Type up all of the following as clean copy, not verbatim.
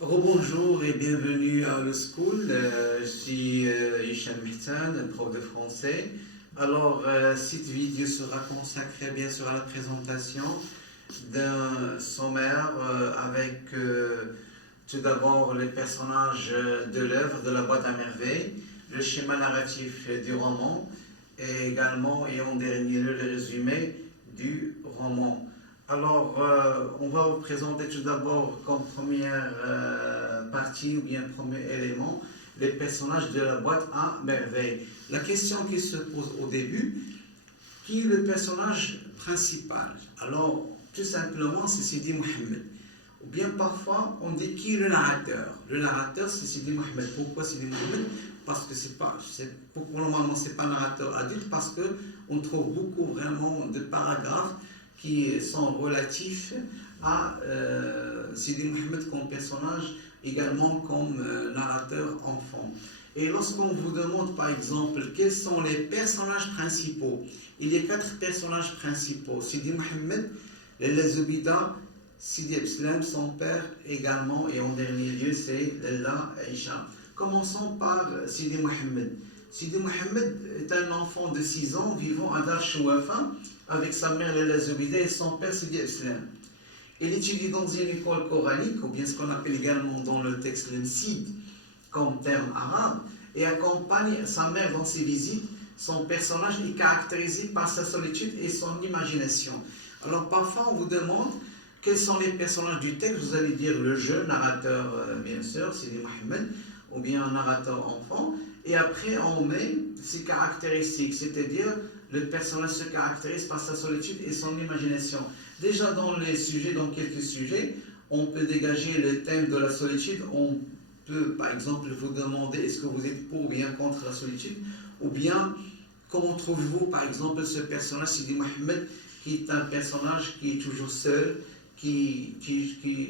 Rebonjour et bienvenue à le school. Je suis Hicham Mihtan, prof de français. Cette vidéo sera consacrée bien sûr à la présentation d'un sommaire avec tout d'abord les personnages de l'œuvre de la boîte à merveilles, le schéma narratif du roman et également et en dernier lieu le résumé du roman. On va vous présenter tout d'abord comme première partie ou bien premier élément les personnages de la boîte à merveille. La question qui se pose au début, qui est le personnage principal? Alors, tout simplement, c'est Sidi Mohammed. Ou bien parfois, on dit qui est le narrateur? Le narrateur, c'est Sidi Mohammed. Pourquoi Sidi Mohammed? Parce que normalement, c'est pas un narrateur adulte, parce que on trouve beaucoup vraiment de paragraphes qui sont relatifs à Sidi Mohammed comme personnage, également comme narrateur enfant. Et lorsqu'on vous demande par exemple quels sont les personnages principaux, il y a 4 personnages principaux: Sidi Mohammed, Lalla Zoubida, Sidi Abslam, son père également, et en dernier lieu c'est Lalla Aïcha. Commençons par Sidi Mohammed. Sidi Mohammed est un enfant de 6 ans vivant à Dar Chouafa avec sa mère Lalla Zoubida et son père Sidi Abslam. Il étudie dans une école coranique, ou bien ce qu'on appelle également dans le texte l'Insid comme terme arabe, et accompagne sa mère dans ses visites. Son personnage est caractérisé par sa solitude et son imagination. Alors parfois on vous demande quels sont les personnages du texte, vous allez dire le jeune narrateur, bien sûr, Sidi Mohammed, ou bien un narrateur enfant, et après on met ses caractéristiques, c'est-à-dire le personnage se caractérise par sa solitude et son imagination. Déjà dans quelques sujets, on peut dégager le thème de la solitude. On peut par exemple vous demander est-ce que vous êtes pour ou bien contre la solitude, ou bien comment trouvez-vous par exemple ce personnage Sidi Mohammed, qui est un personnage qui est toujours seul, qui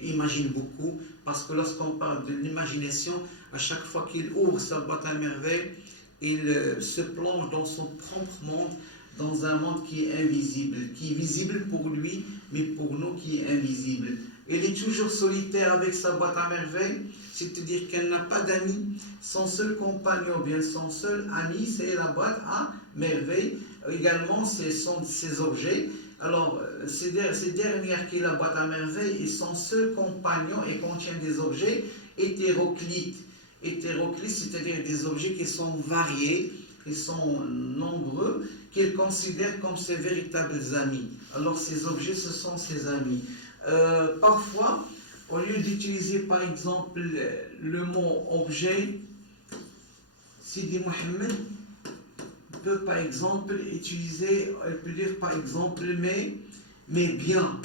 imagine beaucoup, parce que lorsqu'on parle de l'imagination, à chaque fois qu'il ouvre sa boîte à merveilles, il se plonge dans son propre monde, dans un monde qui est invisible, qui est visible pour lui, mais pour nous qui est invisible. Elle est toujours solitaire avec sa boîte à merveilles, c'est-à-dire qu'elle n'a pas d'amis. Son seul compagnon, bien son seul ami, c'est la boîte à merveilles. Également, ce sont ses objets. Alors, ces dernières qui est la boîte à merveilles, et son seul compagnon et contient des objets hétéroclites. Hétéroclites, c'est-à-dire des objets qui sont variés, qui sont nombreux, qu'il considère comme ses véritables amis. Alors ces objets, ce sont ses amis. Parfois, au lieu d'utiliser par exemple le mot objet, Sidi Mohammed peut par exemple elle peut dire par exemple mes biens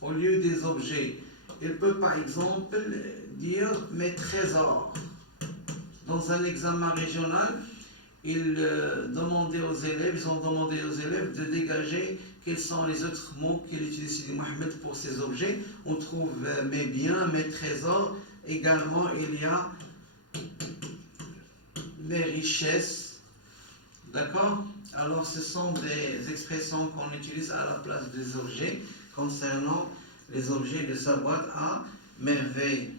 au lieu des objets. Elle peut par exemple dire mes trésors. Dans un examen régional, ils ont demandé aux élèves de dégager quels sont les autres mots qu'il utilise Sidi Mohammed pour ces objets. On trouve mes biens, mes trésors. Également, il y a mes richesses. D'accord? Alors, ce sont des expressions qu'on utilise à la place des objets concernant les objets de sa boîte à merveille.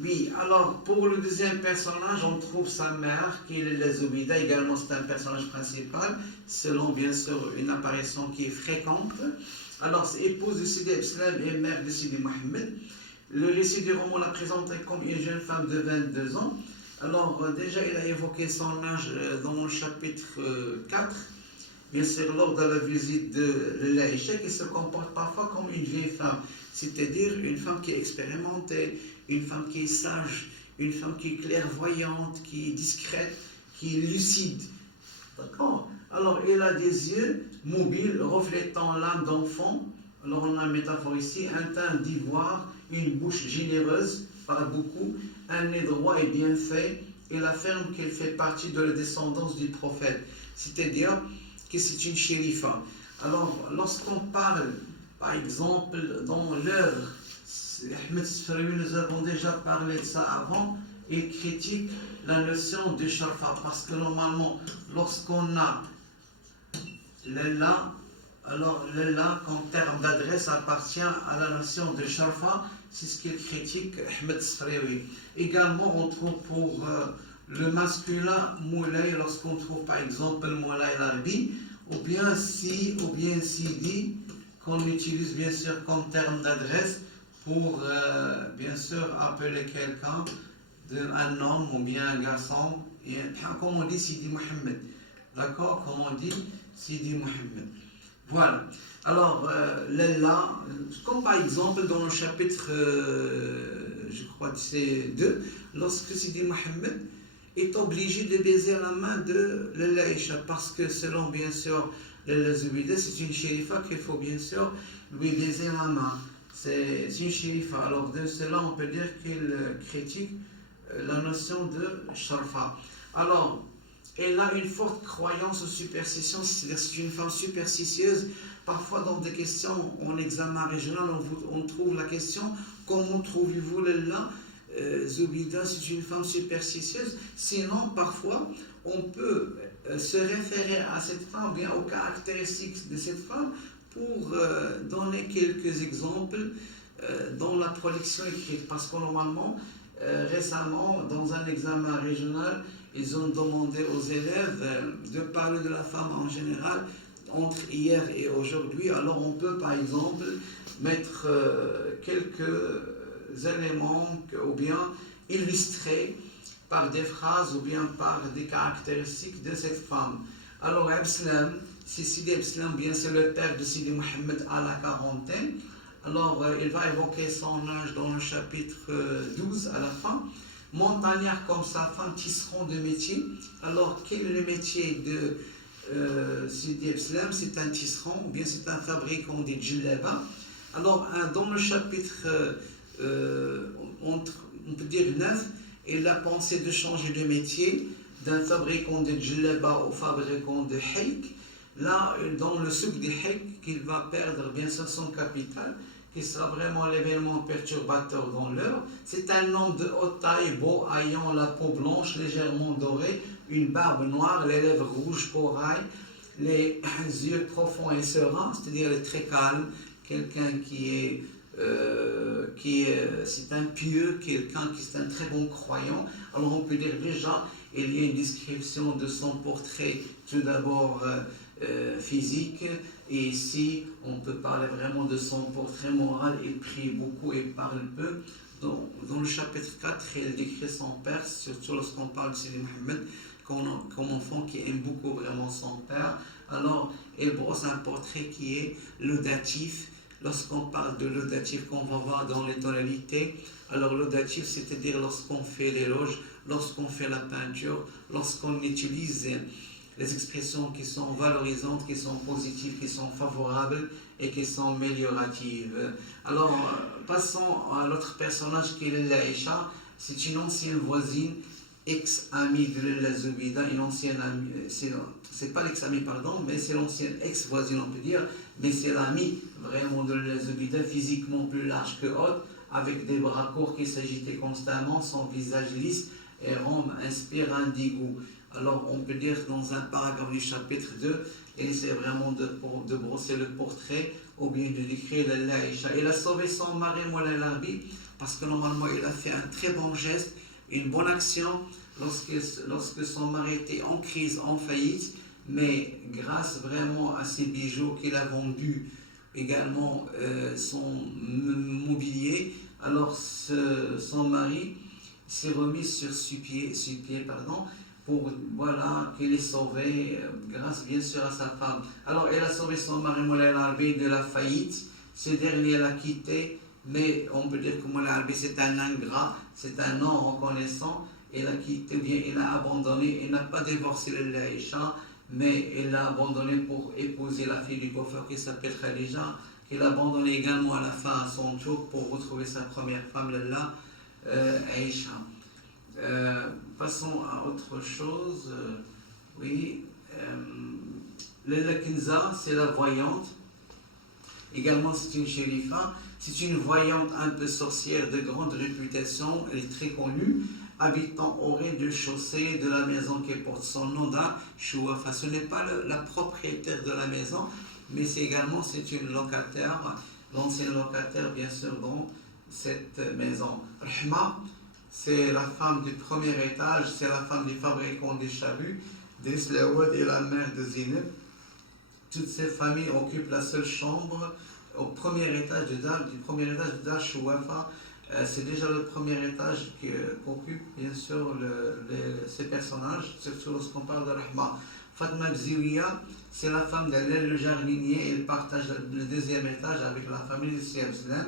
Oui, alors pour le deuxième personnage, on trouve sa mère, qui est la Zoubida, également c'est un personnage principal, selon bien sûr une apparition qui est fréquente. Alors, c'est épouse de Sidi Abslam et mère de Sidi Mohammed. Le récit du roman la présente comme une jeune femme de 22 ans. Alors, déjà, il a évoqué son âge dans le chapitre 4. Bien sûr, lors de la visite de l'Aïcha, qui se comporte parfois comme une vieille femme, c'est-à-dire une femme qui est expérimentée, une femme qui est sage, une femme qui est clairvoyante, qui est discrète, qui est lucide. D'accord? Alors, elle a des yeux mobiles, reflétant l'âme d'enfant. Alors, on a une métaphore ici, un teint d'ivoire, une bouche généreuse, par beaucoup, un nez droit et bien fait. Elle affirme qu'elle fait partie de la descendance du prophète, c'est-à-dire que c'est une shérifa. Alors, lorsqu'on parle, par exemple, dans l'œuvre, Ahmed Sfaraoui, nous avons déjà parlé de ça avant, il critique la notion de sharfa, parce que normalement, lorsqu'on a Lalla Alors là, comme terme d'adresse, appartient à la notion de Sharfa, c'est ce qu'il critique Ahmed Sfraoui. Également, on trouve pour le masculin Moulay, lorsqu'on trouve par exemple Moulay Larbi, ou bien Si, ou bien Sidi, qu'on utilise bien sûr comme terme d'adresse pour bien sûr appeler quelqu'un, un homme ou bien un garçon, et comme on dit Sidi Mohammed. D'accord? Comme on dit Sidi Mohammed. Voilà. Alors, là, comme par exemple dans le chapitre, je crois que c'est 2, lorsque Sidi Mohammed est obligé de baiser la main de l'Aïcha, parce que selon bien sûr le Zubida, c'est une shérifa qu'il faut bien sûr lui baiser la main. C'est une shérifa. Alors de cela, on peut dire qu'il critique la notion de sharfa. Alors, elle a une forte croyance aux superstitions, c'est-à-dire c'est une femme superstitieuse. Parfois dans des questions en examen régional, on trouve la question « Comment trouvez-vous là Zubida, c'est une femme superstitieuse ?» Sinon, parfois, on peut se référer à cette femme, bien aux caractéristiques de cette femme, pour donner quelques exemples dans la production écrite. Parce que normalement, récemment, dans un examen régional, ils ont demandé aux élèves de parler de la femme en général entre hier et aujourd'hui. Alors on peut par exemple mettre quelques éléments ou bien illustrer par des phrases ou bien par des caractéristiques de cette femme. Alors Abslam, c'est Sidi Abslam, bien c'est le père de Sidi Mohammed à la quarantaine. Alors il va évoquer son âge dans le chapitre 12 à la fin. Montagnard comme sa femme, tisseront de métier. Alors, quel est le métier de Sidi Abslam? C'est un tisserand, ou bien c'est un fabricant des djellaba. Alors, dans le chapitre, on peut dire 9, il a pensé de changer de métier d'un fabricant de djellaba au fabricant de haïk. Là, dans le souk de haïk, qu'il va perdre bien sûr son capital, qui sera vraiment l'événement perturbateur dans l'heure. C'est un homme de haute taille, beau, ayant la peau blanche, légèrement dorée, une barbe noire, les lèvres rouges corail, les yeux profonds et sereins, c'est-à-dire très calme, quelqu'un c'est un pieux, quelqu'un qui est un très bon croyant. Alors on peut dire déjà, il y a une description de son portrait, tout d'abord physique, et ici on peut parler vraiment de son portrait moral. Il prie beaucoup et parle peu. Dans le chapitre 4, il décrit son père, surtout lorsqu'on parle de Sidi Mohammed, comme enfant qui aime beaucoup vraiment son père. Alors il brosse un portrait qui est laudatif. Lorsqu'on parle de laudatif, qu'on va voir dans les tonalités, alors laudatif, c'est-à-dire lorsqu'on fait l'éloge, lorsqu'on fait la peinture, lorsqu'on utilise les expressions qui sont valorisantes, qui sont positives, qui sont favorables et qui sont amélioratives. Alors, passons à l'autre personnage qui est l'Aïcha. C'est une ancienne voisine, ex-amie de la Zubida, une ancienne amie, c'est pas l'ex-amie, pardon, mais c'est l'ancienne ex-voisine, on peut dire, mais c'est l'amie vraiment de la Zubida, physiquement plus large que haute, avec des bras courts qui s'agitaient constamment, son visage lisse et rond inspire un dégoût. Alors on peut dire dans un paragraphe du chapitre 2, il essaie vraiment de brosser le portrait ou bien de décrire l'Aïcha. Il a sauvé son mari Moulay Larbi parce que normalement il a fait un très bon geste, une bonne action lorsque son mari était en crise, en faillite, mais grâce vraiment à ses bijoux qu'il a vendus, également son mobilier, alors son mari s'est remis sur pied, pour voilà, qu'il est sauvé grâce bien sûr à sa femme. Alors elle a sauvé son mari Moulay Larbi de la faillite. Ce dernier l'a quitté, mais on peut dire que Moulay Larbi c'est un ingrat, c'est un non reconnaissant. Il a quitté, bien il a abandonné, il n'a pas divorcé l'Aïcha, mais il l'a abandonné pour épouser la fille du coiffeur qui s'appelle Khadija, qu'il a abandonné également à la fin à son tour pour retrouver sa première femme, Aïcha. Passons à autre chose. Oui, Lalla Kinza, c'est la voyante. Également, c'est une shérifa. C'est une voyante un peu sorcière de grande réputation. Elle est très connue. Habitant au rez-de-chaussée de la maison qui porte son nom d'A, Chouafa. Ce n'est pas la propriétaire de la maison, mais c'est également c'est une locataire, l'ancienne locataire bien sûr dans cette maison. Rahma, c'est la femme du premier étage, c'est la femme du fabricant des charuts, Driss Lawad et la mère de Zineb. Toutes ces familles occupent la seule chambre au premier étage du premier étage de Dar Chouafa. C'est déjà le premier étage qu'occupe bien sûr ces personnages, surtout lorsqu'on parle de Rahma. Fatma Bziouia, c'est la femme d'Alel le jardinier, et elle partage le deuxième étage avec la famille de Siabslan.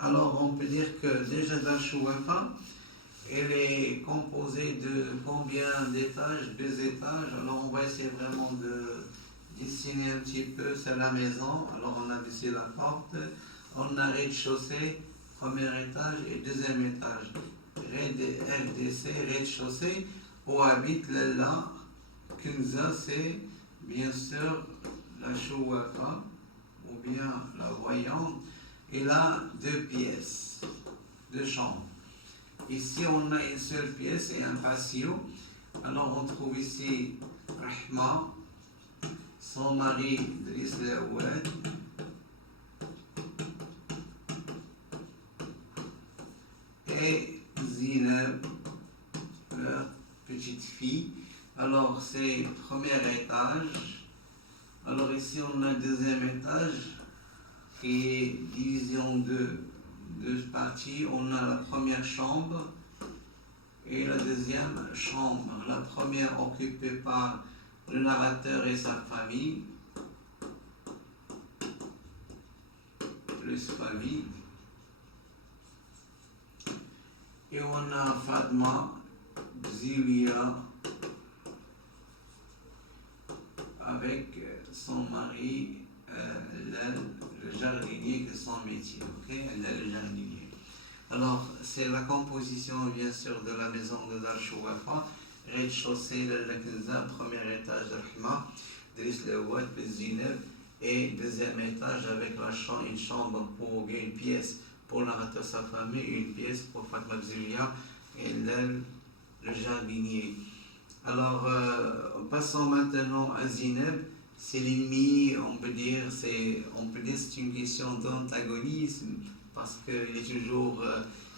Alors on peut dire que déjà Dar Chouafa, elle est composée de combien d'étages? 2 étages. Alors on va essayer vraiment de dessiner un petit peu, c'est la maison. Alors on a baissé la porte, on a rez-de-chaussée, premier étage et deuxième étage. RDC, rez-de-chaussée, où habite Lella. Kunza, c'est bien sûr la Chouafa, ou bien la voyante. Et là, 2 pièces, 2 chambres. Ici, on a une seule pièce et un patio. Alors, on trouve ici Rahma, son mari Driss Lawad, et Zineb, leur petite fille. Alors, c'est premier étage. Alors, ici, on a deuxième étage qui est divisé en deux parties. On a la première chambre et la deuxième chambre. La première occupée par le narrateur et sa famille, plus famille. Et on a Fatma Bziouia avec son mari, le jardinier, que son métier, ok? Le jardinier. Alors, c'est la composition, bien sûr, de la maison de Dar Chouafa. Rez-de-chaussée, la Kunza, premier étage de Rahma, Driss Lawad, Zineb, et deuxième étage avec une chambre pour une pièce pour le narrateur, sa famille, une pièce pour Fatma Bziouia et le jardinier. Alors, passons maintenant à Zineb. C'est l'ennemi, on peut dire c'est une question d'antagonisme, parce qu'il est toujours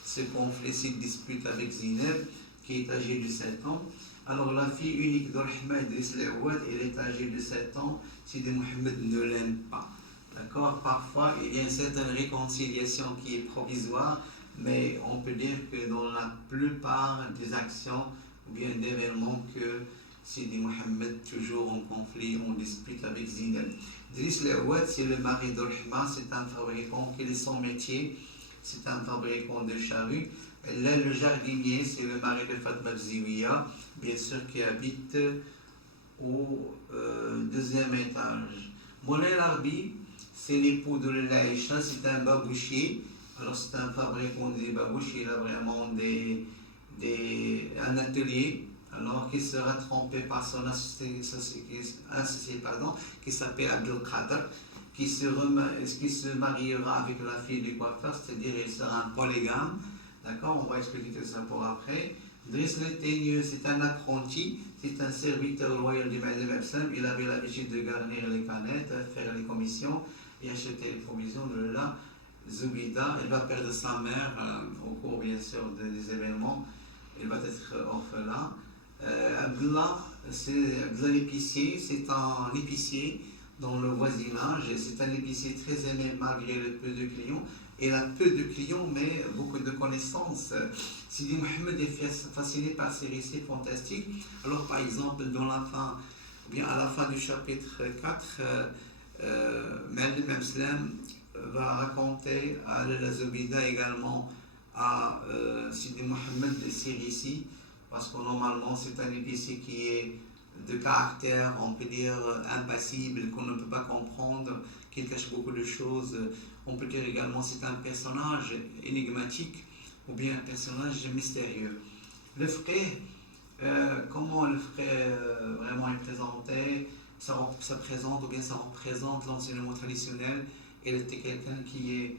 ce conflit, cette dispute avec Zineb, qui est âgée de 7 ans. Alors, la fille unique d'Ahmed Driss Lawad, elle est âgée de 7 ans. Sidi Mohamed ne l'aime pas. D'accord? Parfois, il y a une certaine réconciliation qui est provisoire, mais on peut dire que dans la plupart des actions ou bien d'événements que Sidi Mohamed toujours en conflit, en dispute avec Zineb. Driss Lawad, c'est le mari d'Rahma, c'est un fabricant, quel est son métier? C'est un fabricant de charrues. Là, le jardinier, c'est le mari de Fatma Bziouia, bien sûr, qui habite au deuxième étage. Moulay Larbi, c'est l'époux de Laïcha, c'est un babouchier. Alors, c'est un fabricant des babouches, il a vraiment un atelier, alors qui sera trompé par son associé, qui s'appelle Abdelkader, qui se mariera avec la fille du coiffeur, c'est-à-dire il sera un polygame. D'accord, on va expliquer tout ça pour après. Driss le Teigneux, c'est un apprenti, c'est un serviteur loyal du Maître Epsom. Il avait l'habitude de garnir les canettes, faire les commissions et acheter les provisions de la Zoubida. Elle va perdre sa mère au cours, bien sûr, des événements. Elle va être orphelin. Abdullah, c'est Abdullah l'épicier, c'est un épicier dans le voisinage. C'est un épicier très aimé malgré le peu de clients. Il a peu de clients, mais beaucoup de connaissances. Sidi Mohamed est fasciné par ces récits fantastiques. Alors, par exemple, à la fin du chapitre 4, Ma'alem Amslam va raconter à la Zoubida également à Sidi Mohamed ces récits, parce que normalement, c'est un épicier qui est de caractère, on peut dire, impassible, qu'on ne peut pas comprendre, qui cache beaucoup de choses. On peut dire également c'est un personnage énigmatique ou bien un personnage mystérieux. Le frère, comment le frère vraiment est présenté, ça présente ou bien ça représente l'enseignement traditionnel. Il était quelqu'un qui est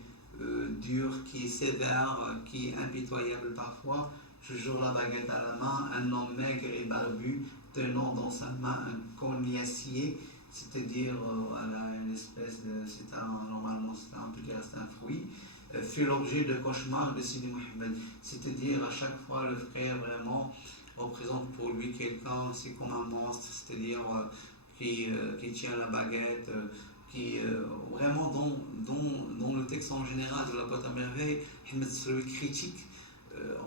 dur, qui est sévère, qui est impitoyable parfois, toujours la baguette à la main, un homme maigre et barbu, tenant dans sa main un cognacier c'est-à-dire voilà, une espèce de, normalement on peut dire c'est un fruit, fait l'objet de cauchemars de Sidi Mohammed. C'est-à-dire à chaque fois le frère vraiment représente pour lui quelqu'un, c'est comme un monstre, c'est-à-dire qui tient la baguette, qui vraiment dans le texte en général de la boîte à merveilles, Ahmed Sfaroui critique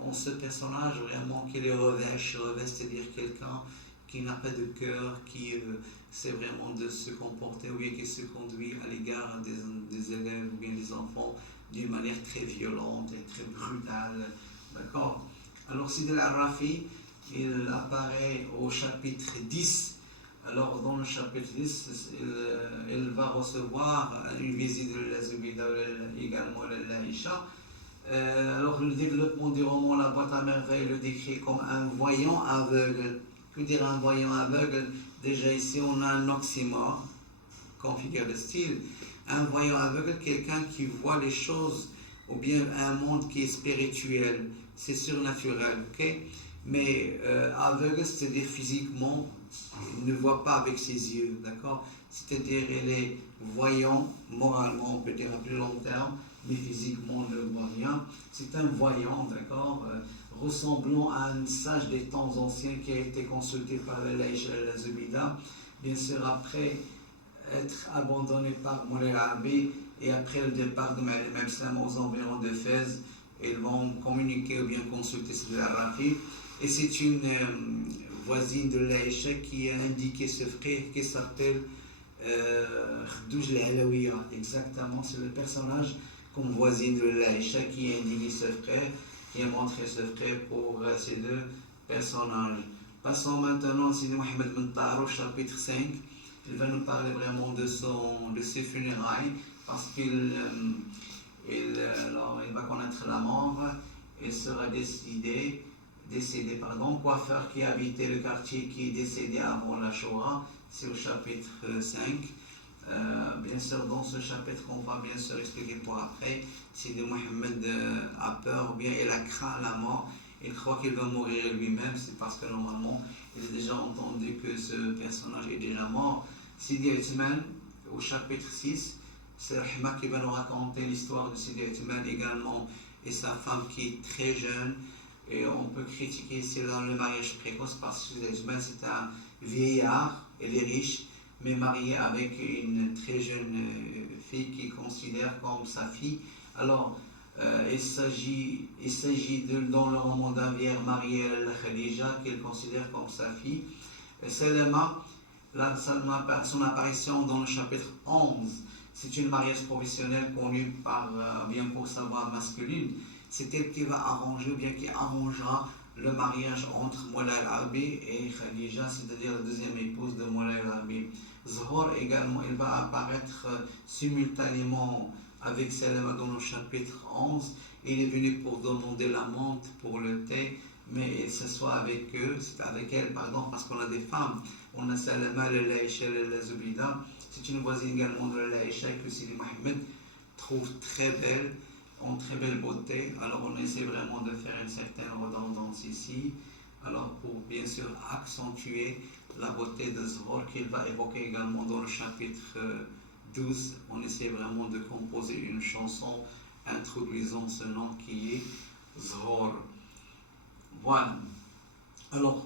en ce personnage vraiment qui les revêt, c'est-à-dire quelqu'un qui n'a pas de cœur, qui sait vraiment de se comporter ou bien qui se conduit à l'égard des élèves ou bien des enfants d'une manière très violente et très brutale. D'accord. Alors Sidi al-Arafi, il apparaît au chapitre 10. Alors dans le chapitre 10, il va recevoir une visite de la Zubida, également de l'Aïcha. Alors le développement du roman La boîte à merveilles le décrit comme un voyant aveugle. Que dire un voyant aveugle? Déjà ici on a un oxymore comme figure de style. Un voyant aveugle, quelqu'un qui voit les choses, ou bien un monde qui est spirituel, c'est surnaturel, ok? Mais aveugle, c'est-à-dire physiquement, il ne voit pas avec ses yeux, d'accord? C'est-à-dire il est voyant, moralement, on peut dire à plus long terme, mais physiquement ne voit rien. C'est un voyant, d'accord, ressemblant à un sage des temps anciens qui a été consulté par la Laïcha et la Zubida, bien sûr après être abandonné par Moulay Arabi et après le départ de Ma'alim Islam aux environs de Fès, ils vont communiquer ou bien consulter Sidi al-Rafi. Et c'est une voisine de l'Aïcha qui a indiqué ce frère qui s'appelle Khadouj al-Alawiya. Exactement, c'est le personnage comme voisine de l'Aïcha qui a indiqué ce frère, qui a montré ce frère pour ces deux personnages. Passons maintenant à Sidi Mohammed bin Tahar au chapitre 5. Il va nous parler vraiment de ses funérailles parce qu'il va connaître la mort. Il sera décédé, coiffeur qui habitait le quartier qui est décédé avant la Shoah, c'est au chapitre 5. Bien sûr, dans ce chapitre, on va bien sûr expliquer pour après, Sidi Mohammed a peur ou bien il a craint la mort. Il croit qu'il va mourir lui-même, c'est parce que normalement, il a déjà entendu que ce personnage est déjà mort. Sidi Othman, au chapitre 6, c'est Rahma qui va nous raconter l'histoire de Sidi Othman également et sa femme qui est très jeune. Et on peut critiquer ici dans le mariage précoce parce que Sidi Othman c'est un vieillard, il est riche, mais marié avec une très jeune fille qu'il considère comme sa fille. Alors, il s'agit dans le roman d'un vieillard marié à Khadija qu'il considère comme sa fille. Selema, son apparition dans le chapitre 11, c'est une mariage professionnelle connue bien pour sa voix masculine. C'est elle qui va arranger ou bien qui arrangera le mariage entre Moulay al-Arabi et Khadija, c'est-à-dire la deuxième épouse de Moulay al-Arabi. Zohor également, il va apparaître simultanément avec Selema dans le chapitre 11. Il est venu pour demander la menthe pour le thé, mais il s'assoit avec eux, c'est avec elle, pardon, parce qu'on a des femmes. On a Selema, le Laïcha, le Zubida. C'est une voisine également de la Laïcha que Sidi Mohammed trouve très belle, en très belle beauté. Alors on essaie vraiment de faire une certaine redondance ici. Alors pour bien sûr accentuer la beauté de Zohor qu'il va évoquer également dans le chapitre 12, on essaie vraiment de composer une chanson introduisant ce nom qui est Zohor. Voilà. Alors,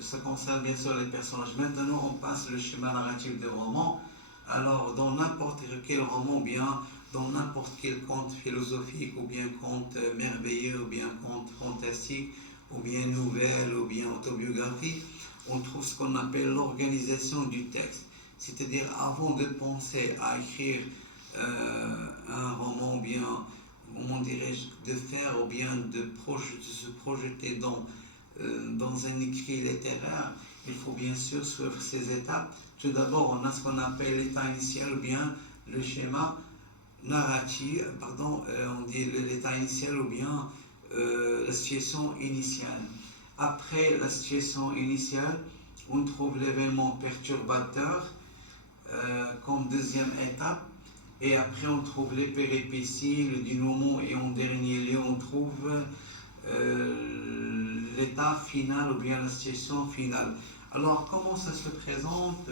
ça concerne bien sûr les personnages. Maintenant, on passe le schéma narratif des romans. Alors, dans n'importe quel roman, ou bien dans n'importe quel conte philosophique, ou bien conte merveilleux, ou bien conte fantastique, ou bien nouvelle, ou bien autobiographie, on trouve ce qu'on appelle l'organisation du texte. C'est-à-dire, avant de penser à écrire un roman, ou bien, comment dirais-je, de faire, ou bien de se projeter dans un écrit littéraire, il faut bien sûr suivre ces étapes. Tout d'abord, on a ce qu'on appelle l'état initial, ou bien le schéma narratif, on dit l'état initial, ou bien la situation initiale. Après la situation initiale, on trouve l'événement perturbateur comme deuxième étape, et après on trouve les péripéties, le dénouement, et en dernier lieu on trouve l'état final ou bien la situation finale. Alors comment ça se présente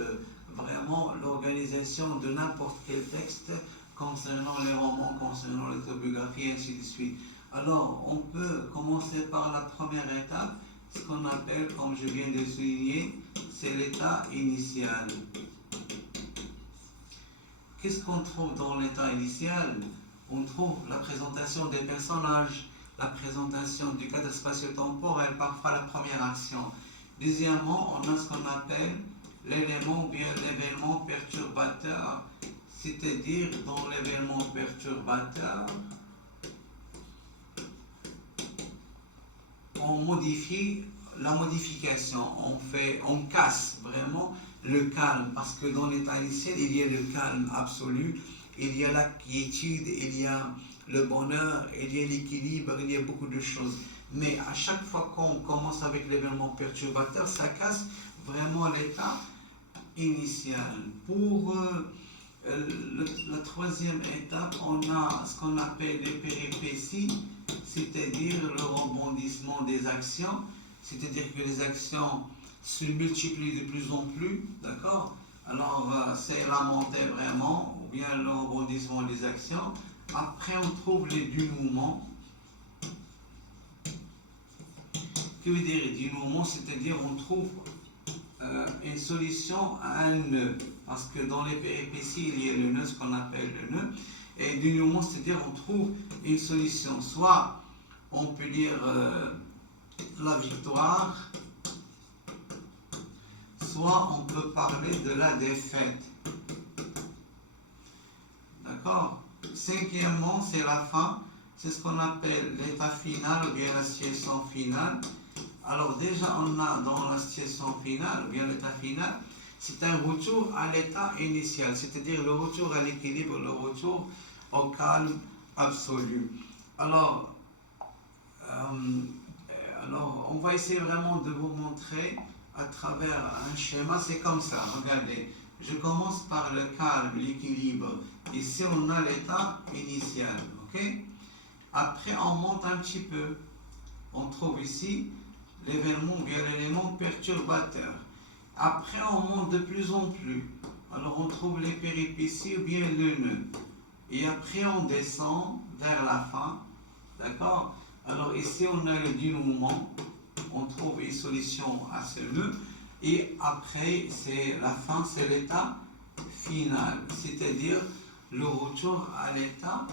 vraiment l'organisation de n'importe quel texte concernant les romans, concernant l'autobiographie, et ainsi de suite. Alors, on peut commencer par la première étape, ce qu'on appelle, comme je viens de souligner, c'est l'état initial. Qu'est-ce qu'on trouve dans l'état initial? On trouve la présentation des personnages, la présentation du cadre spatio-temporel, parfois la première action. Deuxièmement, on a ce qu'on appelle l'élément ou bien l'événement perturbateur, c'est-à-dire dans l'événement perturbateur, on modifie la modification, on casse vraiment le calme, parce que dans l'état initial, il y a le calme absolu, il y a la quiétude, il y a le bonheur, il y a l'équilibre, il y a beaucoup de choses. Mais à chaque fois qu'on commence avec l'événement perturbateur, ça casse vraiment l'état initial. Pour la troisième étape, on a ce qu'on appelle les péripéties, c'est-à-dire le rebondissement des actions, c'est-à-dire que les actions se multiplient de plus en plus, d'accord? Alors, c'est la montée vraiment, ou bien le rebondissement des actions. Après, on trouve les dénouements. Que veut dire dénouement? C'est-à-dire on trouve une solution à un nœud, parce que dans les péripéties, il y a le nœud, ce qu'on appelle le nœud, et dénouement, c'est-à-dire on trouve une solution. Soit on peut dire la victoire, soit on peut parler de la défaite. D'accord? Cinquièmement, c'est la fin. C'est ce qu'on appelle l'état final ou bien la situation finale. Alors déjà, on a dans la situation finale, ou bien l'état final, c'est un retour à l'état initial, c'est-à-dire le retour à l'équilibre, le retour au calme absolu. Alors, on va essayer vraiment de vous montrer à travers un schéma. C'est comme ça, regardez. Je commence par le calme, l'équilibre. Ici, on a l'état initial, ok? Après, on monte un petit peu. On trouve ici l'événement ou bien l'élément perturbateur. Après, on monte de plus en plus. Alors, on trouve les péripéties ou bien le nœud. Et après, on descend vers la fin. D'accord? Alors, ici, on a le dénouement. On trouve une solution à ce nœud. Et après, c'est la fin, c'est l'état final. C'est-à-dire le retour à l'état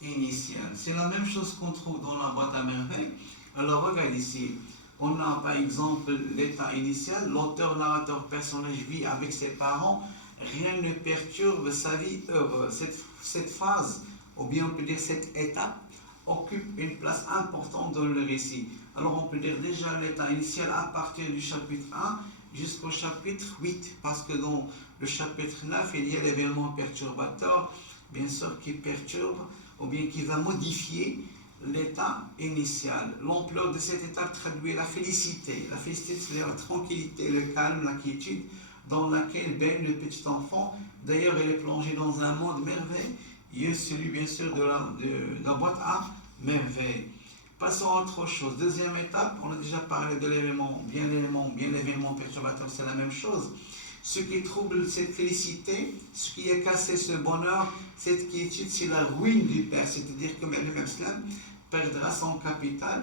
initial. C'est la même chose qu'on trouve dans la boîte à merveilles. Alors, regarde ici. On a par exemple l'état initial, l'auteur, narrateur, personnage vit avec ses parents, rien ne perturbe sa vie heureuse. Cette phase, ou bien on peut dire cette étape, occupe une place importante dans le récit. Alors on peut dire déjà l'état initial à partir du chapitre 1 jusqu'au chapitre 8, parce que dans le chapitre 9, il y a l'événement perturbateur, bien sûr, qui perturbe, ou bien qui va modifier l'état initial. L'ampleur de cette étape traduit la félicité. La félicité, c'est la tranquillité, le calme, la quiétude dans laquelle baigne le petit enfant. D'ailleurs, elle est plongée dans un monde merveilleux, celui bien sûr de la boîte à merveille. Passons à autre chose. Deuxième étape, on a déjà parlé de l'événement, bien l'événement perturbateur, c'est la même chose. Ce qui trouble cette félicité, ce qui a cassé ce bonheur, cette quiétude, c'est la ruine du père. C'est-à-dire que le Islam perdra son capital.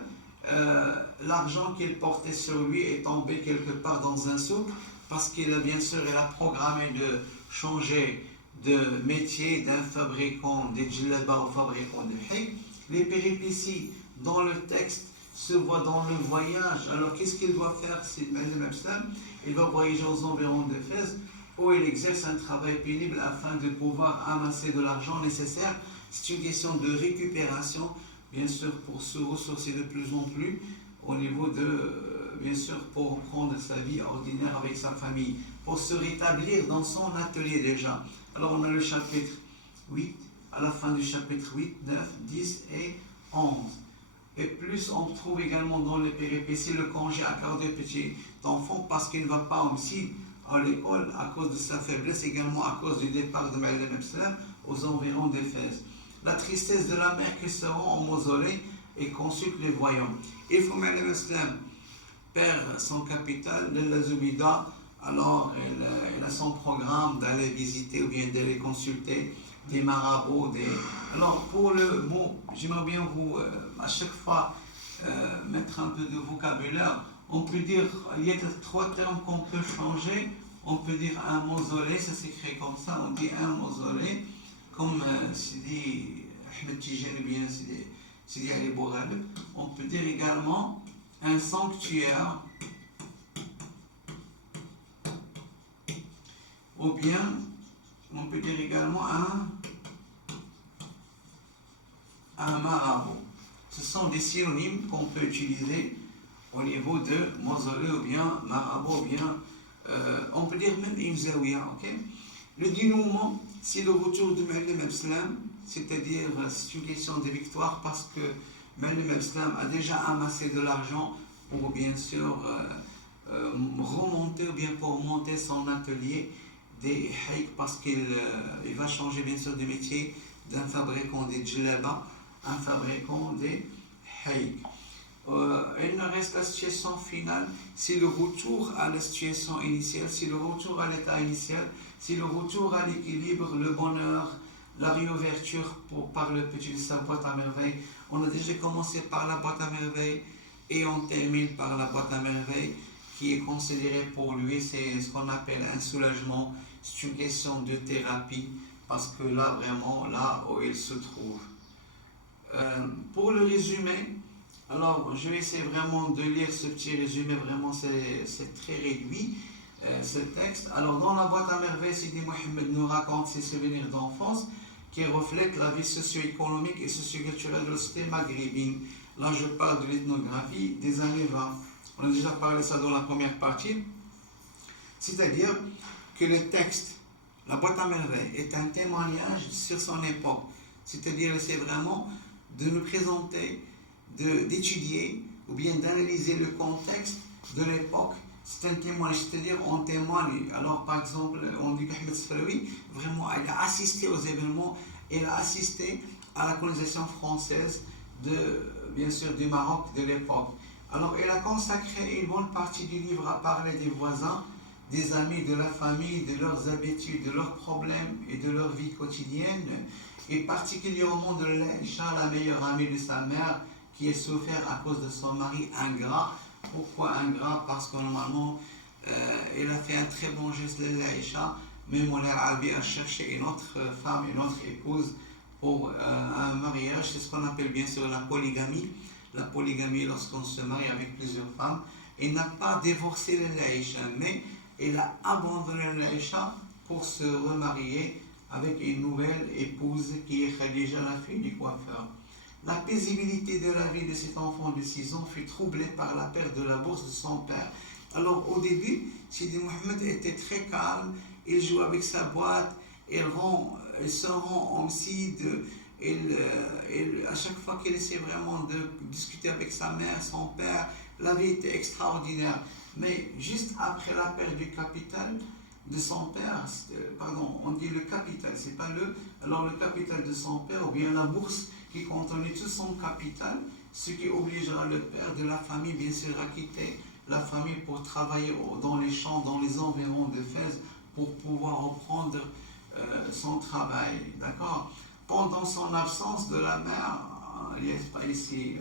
L'argent qu'il portait sur lui est tombé quelque part dans un souk, parce qu'il a bien sûr il a programmé de changer de métier d'un fabricant de djellaba au fabricant de hik. Les péripéties dans le texte se voient dans le voyage. Alors qu'est-ce qu'il doit faire? Il va voyager aux environs d'Éphèse, où il exerce un travail pénible afin de pouvoir amasser de l'argent nécessaire. C'est une question de récupération, bien sûr, pour se ressourcer de plus en plus au niveau de, bien sûr, pour prendre sa vie ordinaire avec sa famille, pour se rétablir dans son atelier déjà. Alors on a le chapitre 8, à la fin du chapitre 8, 9, 10 et 11. Et plus on trouve également dans les péripéties le congé accordé au petit enfant parce qu'il ne va pas aussi à l'école à cause de sa faiblesse, également à cause du départ de Maïlem Epsilon aux environs d'Éphèse. La tristesse de la mère qui se rend au mausolée et consulte les voyants. Il faut Maïlem Epsilon perd son capital, le Lazubida, Alors, elle a son programme d'aller visiter ou bien d'aller consulter des marabouts. Alors, pour le mot, j'aimerais bien vous, à chaque fois, mettre un peu de vocabulaire. On peut dire, il y a trois termes qu'on peut changer. On peut dire un mausolée, ça s'écrit comme ça, on dit un mausolée, comme Sidi Ahmed Tijani ou bien Sidi Ali Bourhaleb. On peut dire également un sanctuaire, ou bien on peut dire également un marabout. Ce sont des synonymes qu'on peut utiliser au niveau de mausolée ou bien marabout ou bien on peut dire même une zawiya, ok? Le dénouement, c'est le retour de Ma'allim Absalam, c'est-à-dire c'est une question de victoire parce que Ma'allim Absalam a déjà amassé de l'argent pour bien sûr remonter ou bien pour monter son atelier des haïks parce qu'il va changer bien sûr de métier d'un fabricant des djellaba à un fabricant des haïks. Il ne reste la situation finale, c'est le retour à la situation initiale, c'est le retour à l'état initial, c'est le retour à l'équilibre, le bonheur, la réouverture par le petit de sa boîte à merveille. On a déjà commencé par la boîte à merveille et on termine par la boîte à merveille qui est considérée pour lui, c'est ce qu'on appelle un soulagement, c'est une question de thérapie parce que là vraiment, là où il se trouve. Pour le résumé, alors, je vais essayer vraiment de lire ce petit résumé, vraiment c'est très réduit, ce texte. Alors, dans la boîte à merveille, Sidi Mohamed nous raconte ses souvenirs d'enfance qui reflètent la vie socio-économique et socio-culturelle de la société maghrébine. Là, je parle de l'ethnographie des années 20. On a déjà parlé de ça dans la première partie. C'est-à-dire que le texte, la boîte à merveille, est un témoignage sur son époque. C'est-à-dire, c'est vraiment de nous présenter d'étudier ou bien d'analyser le contexte de l'époque. C'est un témoignage, c'est-à-dire on témoigne. Alors par exemple, on dit qu'Ahmed Sfraoui, vraiment, il a assisté aux événements, il a assisté à la colonisation française bien sûr, du Maroc de l'époque. Alors il a consacré une bonne partie du livre à parler des voisins, des amis, de la famille, de leurs habitudes, de leurs problèmes et de leur vie quotidienne, et particulièrement de Laïcha, la meilleure amie de sa mère, qui est souffert à cause de son mari ingrat. Pourquoi ingrat? Parce que normalement, il a fait un très bon geste de Laïcha, mais Moulay Al-Arabi a cherché une autre femme, une autre épouse pour un mariage. C'est ce qu'on appelle bien sûr la polygamie. La polygamie, lorsqu'on se marie avec plusieurs femmes, il n'a pas divorcé le Laïcha, mais il a abandonné le Laïcha pour se remarier avec une nouvelle épouse qui est Khadija, la fille du coiffeur. La paisibilité de la vie de cet enfant de 6 ans fut troublée par la perte de la bourse de son père. Alors au début, Sidi Mohamed était très calme, il joue avec sa boîte, il se rend homicide, à chaque fois qu'il essaie vraiment de discuter avec sa mère, son père, la vie était extraordinaire. Mais juste après la perte du capital de son père, pardon, on dit le capital, c'est pas alors le capital de son père ou bien la bourse qui contenait tout son capital, ce qui obligera le père de la famille, bien sûr, à quitter la famille pour travailler dans les champs, dans les environs de Fès, pour pouvoir reprendre son travail, d'accord? Pendant son absence de la mère, il n'est pas ici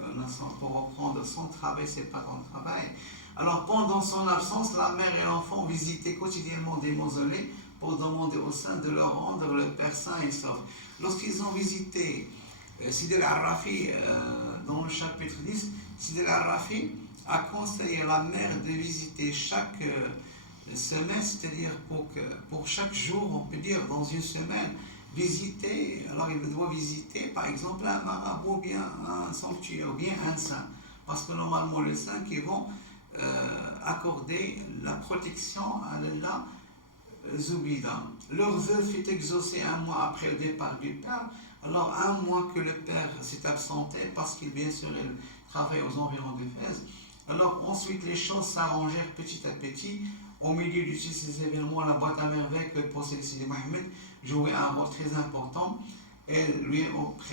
pour reprendre son travail, c'est pas ton travail. Alors pendant son absence, la mère et l'enfant visitaient quotidiennement des mausolées pour demander au saint de leur rendre le père sain et sauf. Lorsqu'ils ont visité Sidi al-Arrafi, dans le chapitre 10, Sidi al-Arrafi a conseillé à la mère de visiter chaque semaine, c'est-à-dire pour chaque jour, on peut dire dans une semaine, visiter, alors il doit visiter par exemple un marabout ou bien un sanctuaire ou bien un saint, parce que normalement les saints qui vont accorder la protection à Allah Zoubida. Leur vœu fut exaucé 1 mois après le départ du père. Alors 1 mois que le père s'est absenté parce qu'il bien sûr il travaille aux environs de Fès. Alors ensuite les choses s'arrangèrent petit à petit. Au milieu de tous ces événements, la boîte à merveille que possédait Sidi Mohamed jouait un rôle très important. Elle lui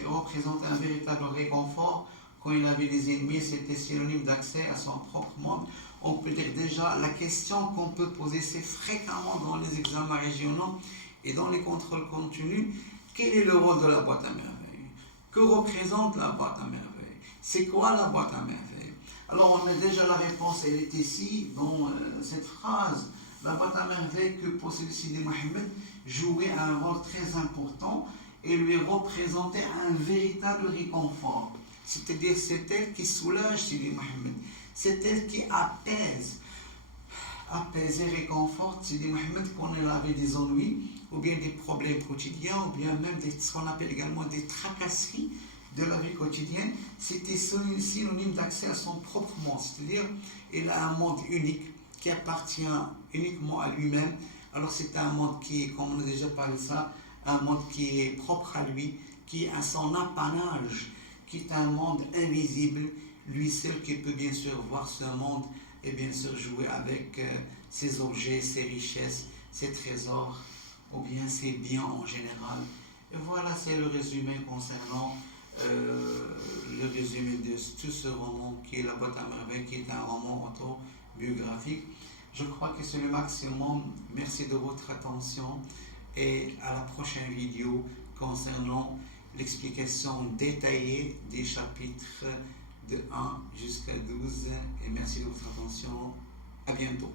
représentait un véritable réconfort quand il avait des ennemis, c'était synonyme d'accès à son propre monde. On peut dire déjà, la question qu'on peut poser, c'est fréquemment dans les examens régionaux et dans les contrôles continus, quel est le rôle de la boîte à merveilles? Que représente la boîte à merveilles? C'est quoi la boîte à merveilles? Alors on a déjà la réponse, elle est ici, dans cette phrase. La boîte à merveilles que possédait Sidi Mohamed jouait un rôle très important et lui représentait un véritable réconfort. C'est-à-dire c'est elle qui soulage Sidi Mohamed, c'est elle qui apaise et réconforte Sidi Mohamed quand il avait des ennuis ou bien des problèmes quotidiens ou bien même ce qu'on appelle également des tracasseries de la vie quotidienne. C'était synonyme d'accès à son propre monde, c'est-à-dire il a un monde unique qui appartient uniquement à lui-même. Alors c'est un monde qui est, comme on a déjà parlé de ça, un monde qui est propre à lui, qui a son apanage, qui est un monde invisible, lui seul qui peut bien sûr voir ce monde et bien sûr jouer avec ses objets, ses richesses, ses trésors ou bien ses biens en général. Et voilà, c'est le résumé concernant le résumé de tout ce roman qui est La boîte à merveilles, qui est un roman autobiographique. Je crois que c'est le maximum. Merci de votre attention et à la prochaine vidéo concernant l'explication détaillée des chapitres de 1 jusqu'à 12. Et merci de votre attention. À bientôt.